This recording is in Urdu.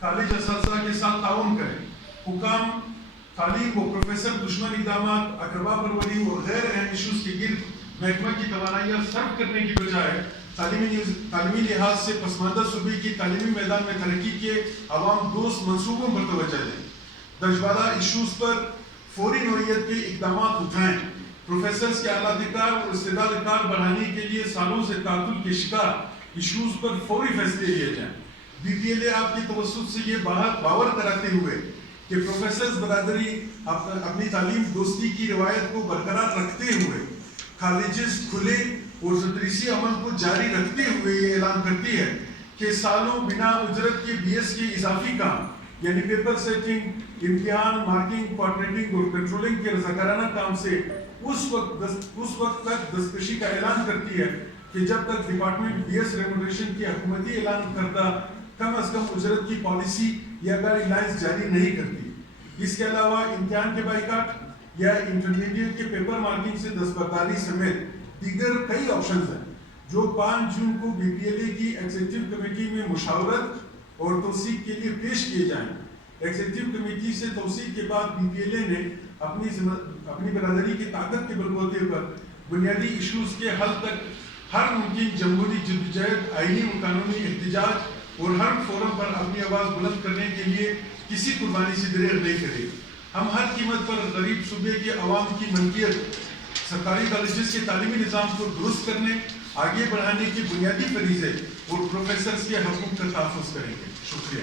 کالج اساتذہ کے ساتھ تعاون کریں. حکام تعلیم و پروفیسر دشمن اقدامات، اقربا پروری اور غیر اہم ایشوز کے گرد محکمہ کی توانائیاں صرف کرنے کی بجائے تعلیمی لحاظ سے پسماندہ صوبے کی تعلیمی میدان میں ترقی کے عوام دوست منصوبوں پر توجہ دیں. درجبارہ ایشوز پر فوری نوعیت کے اقدامات اٹھائیں. پروفیسرز کے اعلیٰ ذکر اور استعداد کار بڑھانے کے لیے سالوں سے تعطل کے شکار ایشوز پر فوری فیصلے لیے جائیں. بی پی ایل اے آپ کے توسط سے یہ باور کراتے ہوئے کہ پروفیسرز برادری اپنی تعلیم دوستی کی روایت کو برقرار رکھتے ہوئے کالجز کھلے اور تدریسی عمل کو جاری رکھتے ہوئے یہ اعلان کرتی ہے کہ سالوں بنا اجرت کے بی ایس کے اضافی کام یعنی پیپر سیٹنگ، امتحان، مارکنگ، کوآرڈینیٹنگ اور کنٹرولنگ کے رضاکارانہ کام سے اس وقت تک دستکشی کا اعلان کرتی ہے کہ جب تک ڈپارٹمنٹ بی ایس ریمونریشن کی حکومتی اعلان کردہ کم از کم اجرت کی پالیسی یا گائیڈ لائنز جاری نہیں کرتی. اس کے علاوہ امتحان کے بائیکاٹ یا انٹرمیڈیٹ کے پیپر مارکنگ سے دستبرداری سمیت دیگر کئی آپشنز ہیں جو 5 جون کو بی پی ایل اے کی ایگزیکٹو کمیٹی میں مشاورت اور توثیق کے لیے پیش کیے جائیں. ایگزیکٹو کمیٹی سے توثیق کے بعد بی پی ایل اے نے اپنی برادری کی طاقت کے بلبوتے پر بنیادی ایشوز کے حل تک ہر ممکن جمہوری جدوجہد، آئینی و قانونی احتجاج اور ہر فورم پر اپنی آواز بلند کرنے کے لیے کسی قربانی سے دریغ نہیں کرے. ہم ہر قیمت پر غریب صوبے کے عوام کی ملکیت، سرکاری کالجز کے تعلیمی نظام کو درست کرنے، آگے بڑھانے کے بنیادی فریضے اور پروفیسرز کے حقوق کا تحفظ کریں گے. شکریہ.